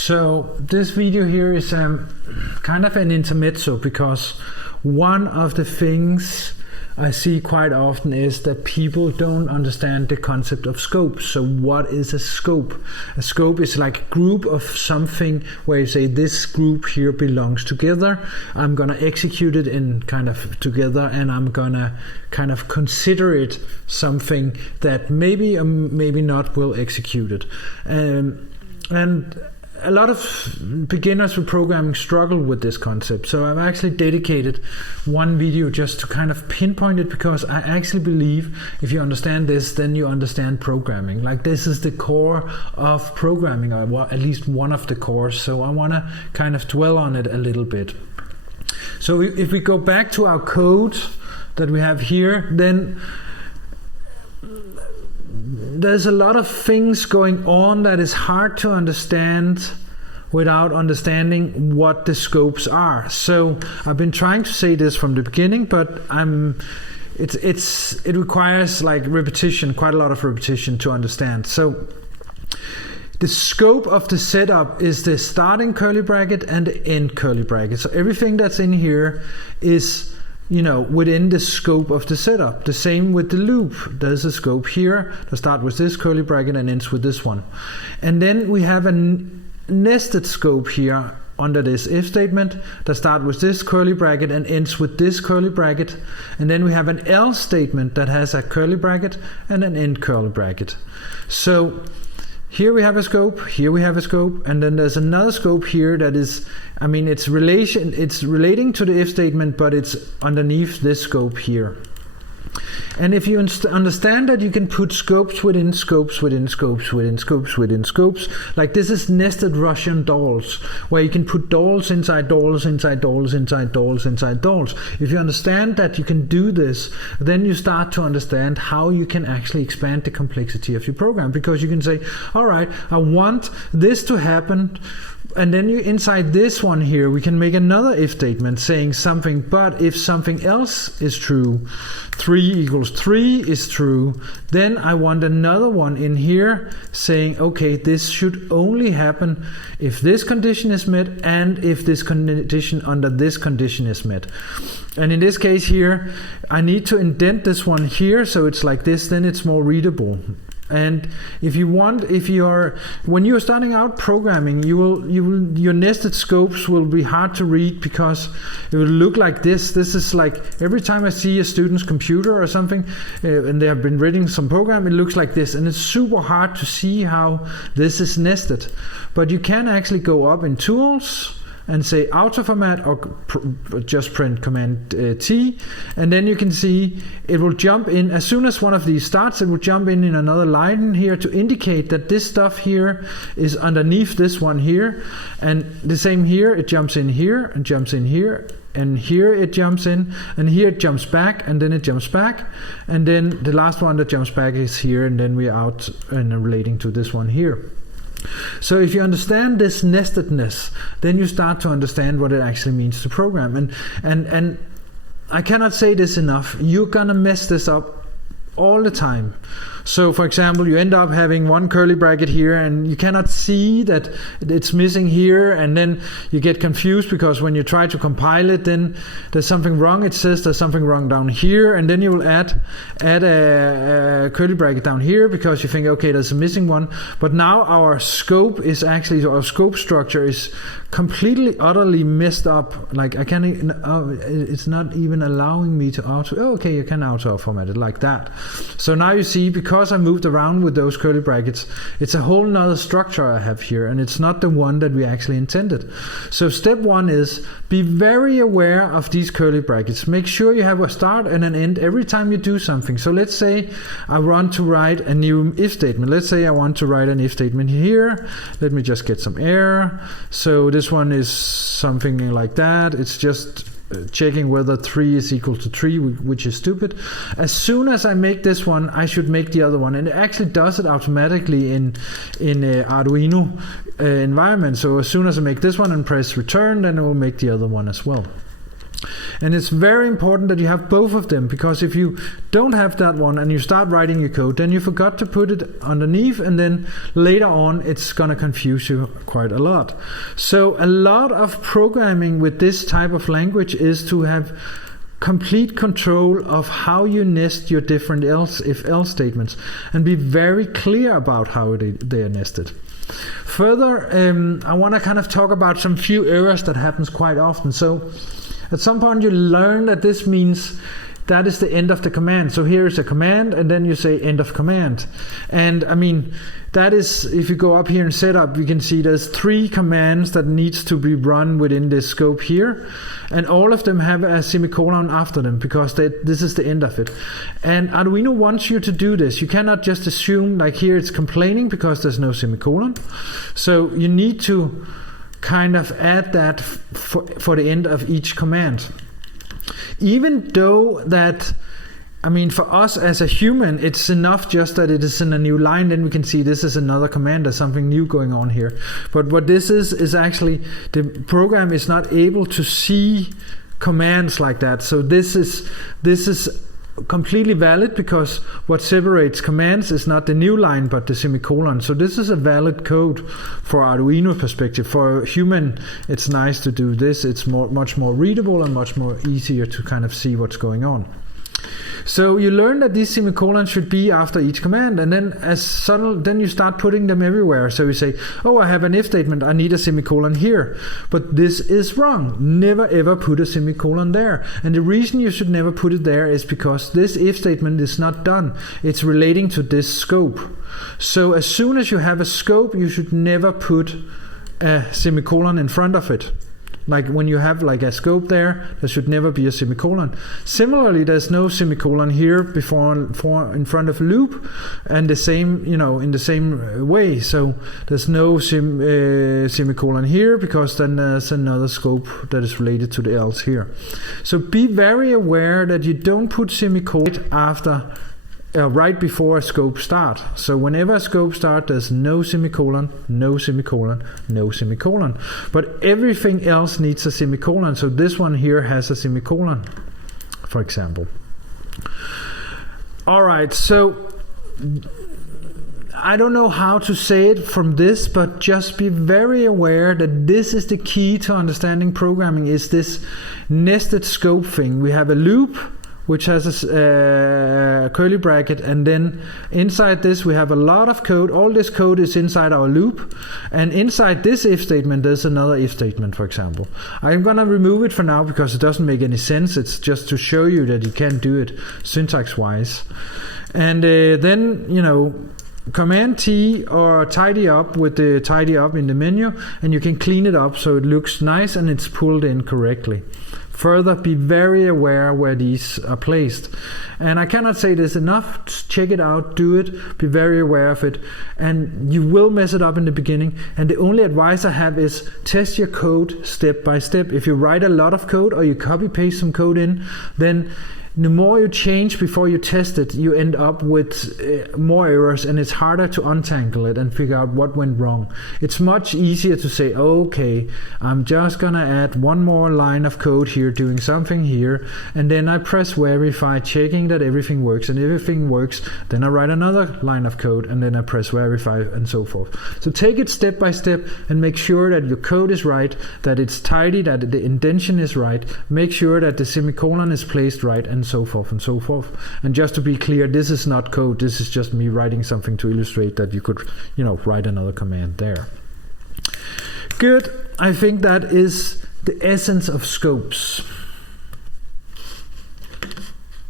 So this video here is kind of an intermezzo, because one of the things I see quite often is that people don't understand the concept of scope. So what is a scope? A scope is like a group of something where you say this group here belongs together. I'm gonna execute it in kind of together, and I'm gonna kind of consider it something that maybe or maybe not will execute it. And a lot of beginners with programming struggle with this concept. So I've actually dedicated one video just to kind of pinpoint it, because I actually believe if you understand this, then you understand programming. Like, this is the core of programming, or at least one of the cores. So I want to kind of dwell on it a little bit. So if we go back to our code that we have here, then there's a lot of things going on that is hard to understand without understanding what the scopes are. So I've been trying to say this from the beginning, but it requires like repetition, quite a lot of repetition to understand. So the scope of the setup is the starting curly bracket and the end curly bracket. So everything that's in here is, you know, within the scope of the setup. The same with the loop. There's a scope here that starts with this curly bracket and ends with this one. And then we have a nested scope here under this if statement that starts with this curly bracket and ends with this curly bracket. And then we have an else statement that has a curly bracket and an end curly bracket. So here we have a scope, here we have a scope, and then there's another scope here that is, I mean, it's relating to the if statement, but it's underneath this scope here. And if you understand that you can put scopes within scopes within scopes within scopes within scopes, like this is nested Russian dolls, where you can put dolls inside dolls inside dolls inside dolls inside dolls. If you understand that you can do this, then you start to understand how you can actually expand the complexity of your program, because you can say, all right, I want this to happen. And then inside this one here, we can make another if statement saying something, but if something else is true, 3 equals 3 is true, then I want another one in here saying, okay, this should only happen if this condition is met and if this condition under this condition is met. And in this case here, I need to indent this one here so it's like this, then it's more readable. And when you're starting out programming, your nested scopes will be hard to read, because it will look like this. This is like every time I see a student's computer or something, and they have been reading some program, it looks like this, and it's super hard to see how this is nested. But you can actually go up in Tools and say auto format, or just print command T, and then you can see it will jump in as soon as one of these starts. It will jump in another line here to indicate that this stuff here is underneath this one here, and the same here, it jumps in here and jumps in here, and here it jumps in, and here it jumps back, and then it jumps back, and then the last one that jumps back is here, and then we're out and relating to this one here. So if you understand this nestedness, then you start to understand what it actually means to program. And I cannot say this enough. You're gonna mess this up all the time. So for example, you end up having one curly bracket here, and you cannot see that it's missing here, and then you get confused because when you try to compile it, then there's something wrong. It says there's something wrong down here, and then you will add a curly bracket down here because you think, okay, there's a missing one. But now our scope structure is completely utterly messed up. Like I can't it's not even allowing me to okay, you can auto format it like that. So now you see, because I moved around with those curly brackets, it's a whole nother structure I have here, and it's not the one that we actually intended. So step one is be very aware of these curly brackets. Make sure you have a start and an end every time you do something. So let's say I want to write a new if statement. Let's say I want to write an if statement here. Let me just get some air. So this one is something like that. It's just checking whether 3 is equal to 3, which is stupid. As soon as I make this one, I should make the other one, and it actually does it automatically in Arduino environment. So as soon as I make this one and press return, then it will make the other one as well. And it's very important that you have both of them, because if you don't have that one and you start writing your code, then you forgot to put it underneath, and then later on it's gonna confuse you quite a lot. So a lot of programming with this type of language is to have complete control of how you nest your different else if else statements, and be very clear about how they are nested. Further, I want to kind of talk about some few errors that happens quite often. So at some point you learn that this means that is the end of the command. So here is a command, and then you say end of command. And I mean, that is, if you go up here in setup, you can see there's 3 commands that needs to be run within this scope here. And all of them have a semicolon after them, because this is the end of it. And Arduino wants you to do this. You cannot just assume, like here it's complaining because there's no semicolon. So you need to kind of add that for the end of each command. Even though that, I mean, for us as a human, it's enough just that it is in a new line, then we can see this is another command, there's something new going on here. But what this is actually, the program is not able to see commands like that. So this is completely valid, because what separates commands is not the new line but the semicolon. So this is a valid code for Arduino perspective. For a human, it's nice to do this. It's much more readable and much more easier to kind of see what's going on. So you learn that these semicolons should be after each command, and then then you start putting them everywhere. So you say, oh, I have an if statement, I need a semicolon here. But this is wrong. Never ever put a semicolon there. And the reason you should never put it there is because this if statement is not done. It's relating to this scope. So as soon as you have a scope, you should never put a semicolon in front of it. Like when you have like a scope there should never be a semicolon. Similarly, there's no semicolon here in front of loop, and the same, in the same way. So there's no semicolon here, because then there's another scope that is related to the else here. So be very aware that you don't put semicolon after right before a scope start. So whenever a scope start, there's no semicolon, no semicolon, no semicolon. But everything else needs a semicolon. So this one here has a semicolon, for example. All right, so I don't know how to say it from this, but just be very aware that this is the key to understanding programming, is this nested scope thing. We have a loop which has a curly bracket, and then inside this we have a lot of code. All this code is inside our loop, and inside this if statement there's another if statement, for example. I'm gonna remove it for now because it doesn't make any sense. It's just to show you that you can do it syntax wise. And then Command T or tidy up with the tidy up in the menu, and you can clean it up so it looks nice and it's pulled in correctly. Further, be very aware where these are placed. And I cannot say this enough. Just check it out, do it, be very aware of it. And you will mess it up in the beginning. And the only advice I have is test your code step by step. If you write a lot of code or you copy paste some code in, then the more you change before you test it, you end up with more errors, and it's harder to untangle it and figure out what went wrong. It's much easier to say, okay, I'm just gonna add one more line of code here doing something here, and then I press verify, checking that everything works, and everything works, then I write another line of code, and then I press verify, and so forth. So take it step by step and make sure that your code is right, that it's tidy, that the indentation is right, make sure that the semicolon is placed right, and so forth and so forth. And just to be clear, this is not code, this is just me writing something to illustrate that you could write another command there. Good. I think that is the essence of scopes.